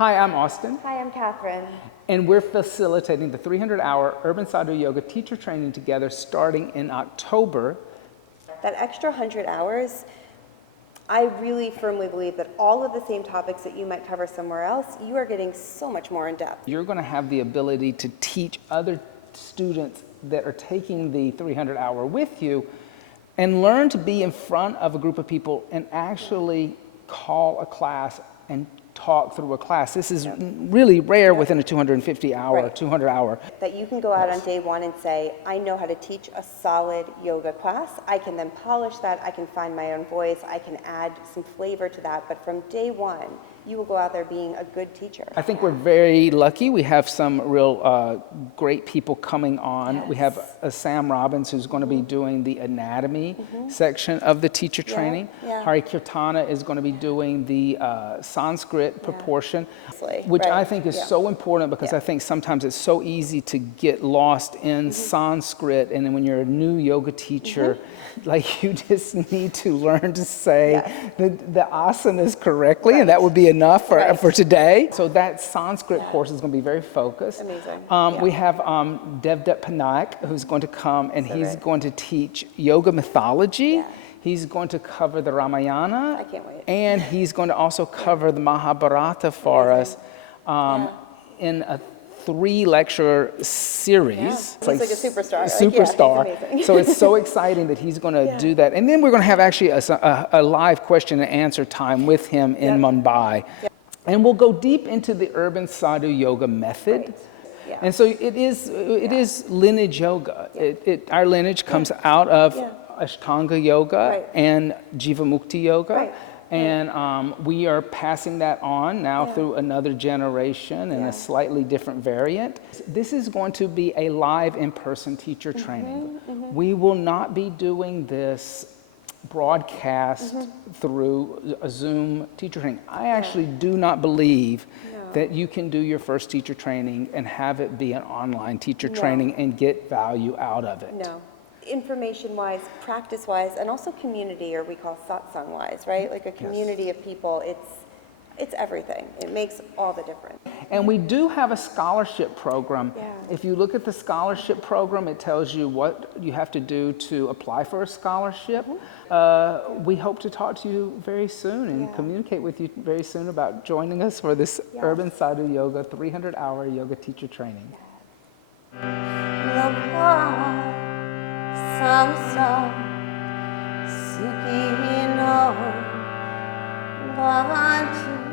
Hi, I'm Austin. Hi, I'm Catherine. And we're facilitating the 300-hour Urban Sadhu Yoga teacher training together starting in October. That extra 100 hours, I really firmly believe that all of the same topics that you might cover somewhere else, you are getting so much more in depth. You're going to have the ability to teach other students that are taking the 300-hour with you and learn to be in front of a group of people and actually call a class and talk through a class. This is really rare within a 250-hour, 200-hour. That you can go out on day one and say, I know how to teach a solid yoga class. I can then polish that. I can find my own voice. I can add some flavor to that. But from day one, you will go out there being a good teacher. I think we're very lucky. We have some real great people coming on. Yes. We have Sam Robbins, who's going to be doing the anatomy section of the teacher training. Hari Kirtana is going to be doing the Sanskrit proportion, which I think is so important because I think sometimes it's so easy to get lost in Sanskrit, and then when you're a new yoga teacher, like you just need to learn to say the asanas correctly, and that would be enough for today. So that Sanskrit course is going to be very focused. Amazing. We have Devdutt Pattanaik, who's going to come, and he's going to teach yoga mythology. He's going to cover the Ramayana. I can't wait. And he's going to also cover the Mahabharata for us in a 3-lecture series. He's like a superstar. Superstar. He's amazing. So it's so exciting that he's going to do that. And then we're going to have actually a live question and answer time with him in Mumbai. And we'll go deep into the Urban Sadhu yoga method. And so it is lineage yoga. Our lineage comes out of ASHTANGA yoga and JIVAMUKTI yoga. And we are passing that on now through another generation in a slightly different variant. This is going to be a live in-person teacher training. We will not be doing this broadcast through a Zoom teacher training. I actually do not believe that you can do your first teacher training and have it be an online teacher training and get value out of it. No. Information-wise, practice-wise, and also community, or we call satsang-wise, right? Like a community of people, it's everything. It makes all the difference. And we do have a scholarship program. If you look at the scholarship program, it tells you what you have to do to apply for a scholarship. We hope to talk to you very soon and communicate with you very soon about joining us for this Urban Sadhu Yoga 300-hour yoga teacher training. Samsam Sukhi no Bhavantu